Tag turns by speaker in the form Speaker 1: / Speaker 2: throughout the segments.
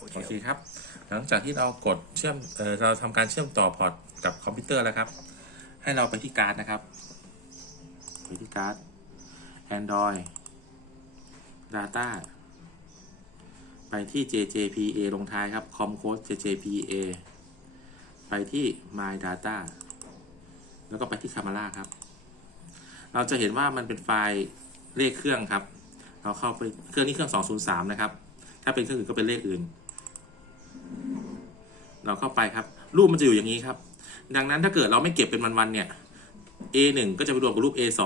Speaker 1: โอเค
Speaker 2: โอเคครับ หลังจากที่เรากดเชื่อมเออเราทำการเชื่อมต่อพอร์ตกับคอมพิวเตอร์แล้วครับ ให้เราไปที่การ์ดนะครับไปที่การ์ด Android Data ไปที่ JJPA ลงท้ายครับ com code JJPA ไปที่ My Data แล้วก็ไปที่ Camera ครับ เราจะเห็นว่ามันเป็นไฟล์เลขเครื่องครับ เราเข้าไปเครื่องนี้เครื่อง 203 นะครับ ถ้าเป็นเครื่องอื่นก็เป็นเลขอื่น เราเข้าไปครับ รูปมันจะอยู่อย่างนี้ครับ ดังนั้นถ้าเกิดเราไม่เก็บเป็นวันๆเนี่ย A1 ก็จะไปรวมกับรูป A2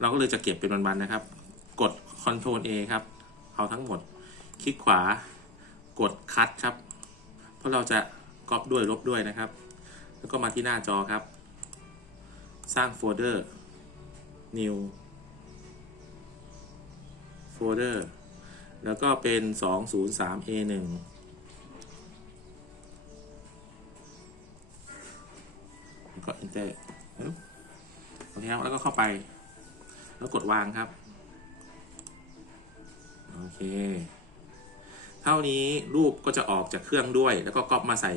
Speaker 2: เราก็เลยจะเก็บเป็นวันๆนะครับ กด Ctrl A ครับ เอาทั้งหมด คลิกขวากดคัดครับ เพราะเราจะก๊อปด้วยลบด้วยนะครับ แล้วก็มาที่หน้าจอครับ สร้างโฟลเดอร์ new โฟลเดอร์แล้วก็เป็น 203A1 แล้วก็ enter โอเคครับ แล้วก็เข้าไป แล้วกดวางครับ โอเค เท่านี้รูปก็จะออกจากเครื่องด้วย แล้วก็ก๊อปมาใส่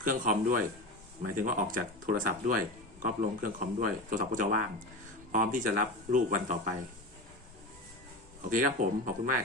Speaker 2: เครื่องคอมด้วย หมายถึงว่าออกจากโทรศัพท์ด้วยก๊อปลงเครื่องคอมด้วย โทรศัพท์ก็จะว่าง พร้อมที่จะรับรูปวันต่อไป โอเคครับผม ขอบคุณมาก